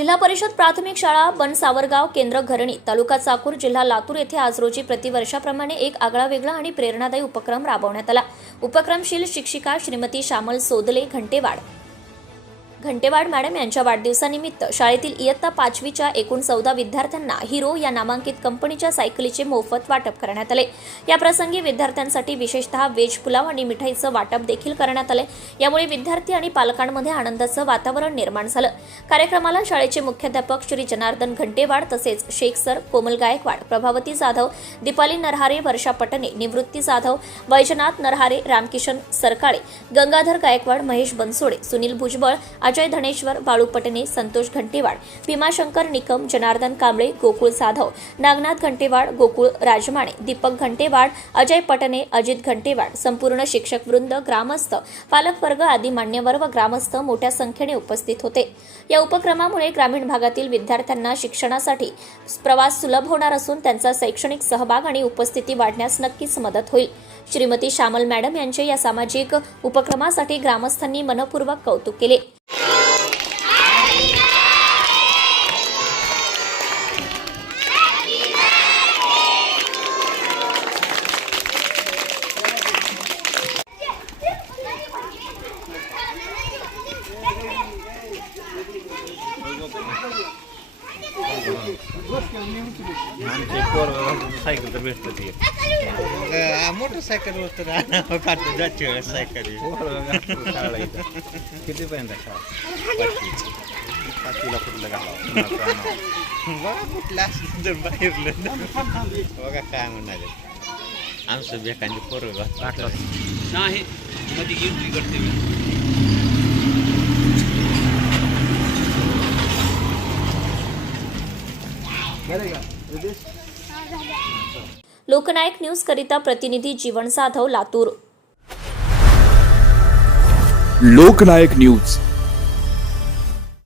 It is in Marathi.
जिल्हा परिषद प्राथमिक शाळा बन सावरगाव केंद्र घरणी तालुका चाकूर जिल्हा लातूर येथे आज रोजी प्रतिवर्षाप्रमाणे एक आगळा वेगळा आणि प्रेरणादायी उपक्रम राबवण्यात आला. उपक्रमशील शिक्षिका श्रीमती श्यामल सोदले घंटेवाड. घंटेवाड मॅडम यांच्या वाढदिवसानिमित्त शाळेतील इयत्ता पाचवीच्या एकूण चौदा विद्यार्थ्यांना हिरो या नामांकित कंपनीच्या सायकलीचे मोफत वाटप करण्यात आले. या प्रसंगी विद्यार्थ्यांसाठी विशेषतः वेज पुलाव आणि मिठाईचं वाटप देखील करण्यात आले. यामुळे विद्यार्थी आणि पालकांमध्ये आनंदाचं वातावरण निर्माण झालं. कार्यक्रमाला शाळेचे मुख्याध्यापक श्री जनार्दन घंटेवाड तसेच शेख सर कोमल गायकवाड प्रभावती जाधव दीपाली नरहारे वर्षा पटणे निवृत्ती जाधव वैजनाथ नरहारे रामकिशन सरकाळे गंगाधर गायकवाड महेश बनसोडे सुनील भुजबळ अजय धनेश्वर बाळू पटणे संतोष घंटेवाड भीमाशंकर निकम जनार्दन कांबळे गोकुळ साधव नागनाथ घंटेवाड गोकुळ राजमाणे दीपक घंटेवाड अजय पटणे अजित घंटेवाड संपूर्ण शिक्षक वृंद ग्रामस्थ पालकवर्ग आदी मान्यवर व ग्रामस्थ मोठ्या संख्येने उपस्थित होते. या उपक्रमामुळे ग्रामीण भागातील विद्यार्थ्यांना शिक्षणासाठी प्रवास सुलभ होणार असून त्यांचा शैक्षणिक सहभाग आणि उपस्थिती वाढण्यास नक्कीच मदत होईल. श्रीमती श्यामल मॅडम यांचे या सामाजिक उपक्रमासाठी ग्रामस्थांनी मनपूर्वक कौतुक केले. सायकल तर भेटत ती मोटरसायकल काढतो जायची वेळेस सायकल शाळा इथं किती पर्यंत आहे शाळा पाचवी पाचवीला कुठलं बघा कुठलं असलं तर बाहेरलं बघा काय म्हणाले आमचं बेकांची पोरं आठला नाही मध्ये एंट्री करते लोकनायक न्यूज करिता प्रतिनिधी जीवन साधव लातूर. लोकनायक न्यूज.